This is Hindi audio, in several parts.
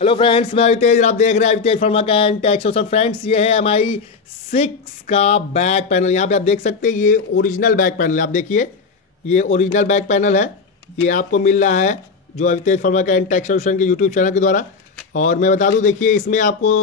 हेलो फ्रेंड्स, मैं अवितेज और आप देख रहे हैं अवितेज फंवर्क्स&टेक। सो फ्रेंड्स, ये है MI6 का बैक पैनल। यहाँ पे आप देख सकते हैं ये ओरिजिनल बैक पैनल है। आप देखिए ये ओरिजिनल बैक पैनल है। ये आपको मिल रहा है जो अवितेज फंवर्क्स&टेक सोल्यूशन के यूट्यूब चैनल के द्वारा। और मैं बता दूं, देखिए इसमें आपको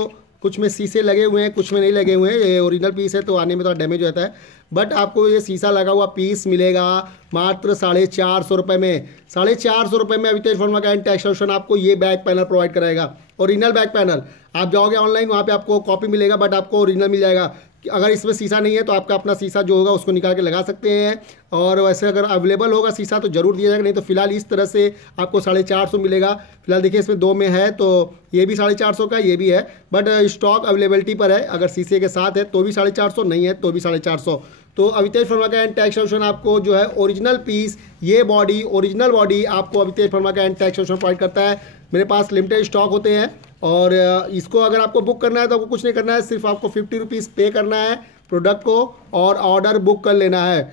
कुछ में शीशे लगे हुए हैं, कुछ में नहीं लगे हुए हैं। ये ओरिजिनल पीस है तो आने में थोड़ा डैमेज होता है, बट आपको ये शीशा लगा हुआ पीस मिलेगा मात्र 450 रुपये में। 450 रुपये में अवितेज फंवर्क्स&टेक सोल्यूशन आपको ये बैक पैनल प्रोवाइड कराएगा। ओरिजिनल बैक पैनल आप जाओगे ऑनलाइन, वहाँ पे आपको कॉपी मिलेगा, बट आपको ओरिजिनल मिल जाएगा। अगर इसमें शीशा नहीं है तो आपका अपना शीशा जो होगा उसको निकाल के लगा सकते हैं। और वैसे अगर अवेलेबल होगा शीशा तो ज़रूर दिया जाएगा, नहीं तो फिलहाल इस तरह से आपको 450 मिलेगा। फिलहाल देखिए इसमें दो में है तो ये भी 450 का, ये भी है, बट स्टॉक अवेलेबिलिटी पर है। अगर शीशे के साथ है तो भी 450, नहीं है तो भी 450। तो अवितेज फंवर्क्स&टेक सोल्यूशन आपको जो है ओरिजिनल पीस, ये बॉडी, ओरिजिनल बॉडी आपको अवितेज फंवर्क्स&टेक सोल्यूशन प्रोवाइड करता है। मेरे पास लिमिटेड स्टॉक होते हैं और इसको अगर आपको बुक करना है तो आपको कुछ नहीं करना है, सिर्फ आपको 50 रुपीज़ पे करना है प्रोडक्ट को और ऑर्डर बुक कर लेना है।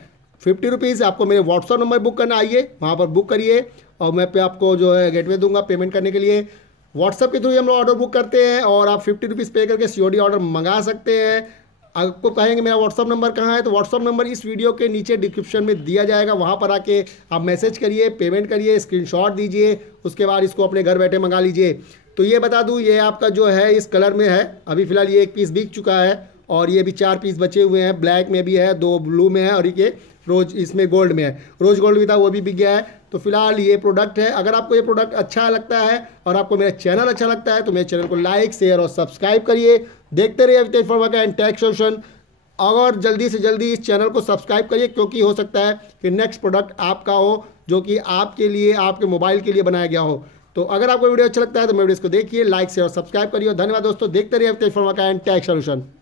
50 रुपीज़ आपको मेरे व्हाट्सअप नंबर बुक करना, आइए वहाँ पर बुक करिए और मैं पे आपको जो है गेटवे दूंगा पेमेंट करने के लिए। व्हाट्सअप के थ्रू हम लोग ऑर्डर बुक करते हैं और आप 50 रुपीज़ पे करके COD ऑर्डर मंगा सकते हैं। आपको कहेंगे मेरा व्हाट्सअप नंबर कहाँ है, तो व्हाट्सअप नंबर इस वीडियो के नीचे डिस्क्रिप्शन में दिया जाएगा। वहाँ पर आके आप मैसेज करिए, पेमेंट करिए, स्क्रीनशॉट दीजिए, उसके बाद इसको अपने घर बैठे मंगा लीजिए। तो ये बता दूँ, ये आपका जो है इस कलर में है। अभी फ़िलहाल ये एक पीस बिक चुका है और ये भी 4 पीस बचे हुए हैं। ब्लैक में भी है, 2 ब्लू में है और ये रोज इसमें गोल्ड में है। रोज गोल्ड भी था, वो भी बिक गया है। तो फिलहाल ये प्रोडक्ट है। अगर आपको ये प्रोडक्ट अच्छा लगता है और आपको मेरा चैनल अच्छा लगता है तो मेरे चैनल को लाइक, शेयर और सब्सक्राइब करिए। देखते रहिए अवितेज फंवर्क्स&टेक सोल्यूशन। और जल्दी से जल्दी इस चैनल को सब्सक्राइब करिए, क्योंकि हो सकता है कि नेक्स्ट प्रोडक्ट आपका हो जो कि आपके लिए, आपके मोबाइल के लिए बनाया गया हो। तो अगर आपको वीडियो अच्छा लगता है तो मेरे वीडियो को देखिए, लाइक शेयर और सब्सक्राइब करिए। धन्यवाद दोस्तों, देखते रहिए अवितेज फंवर्क्स&टेक सोल्यूशन।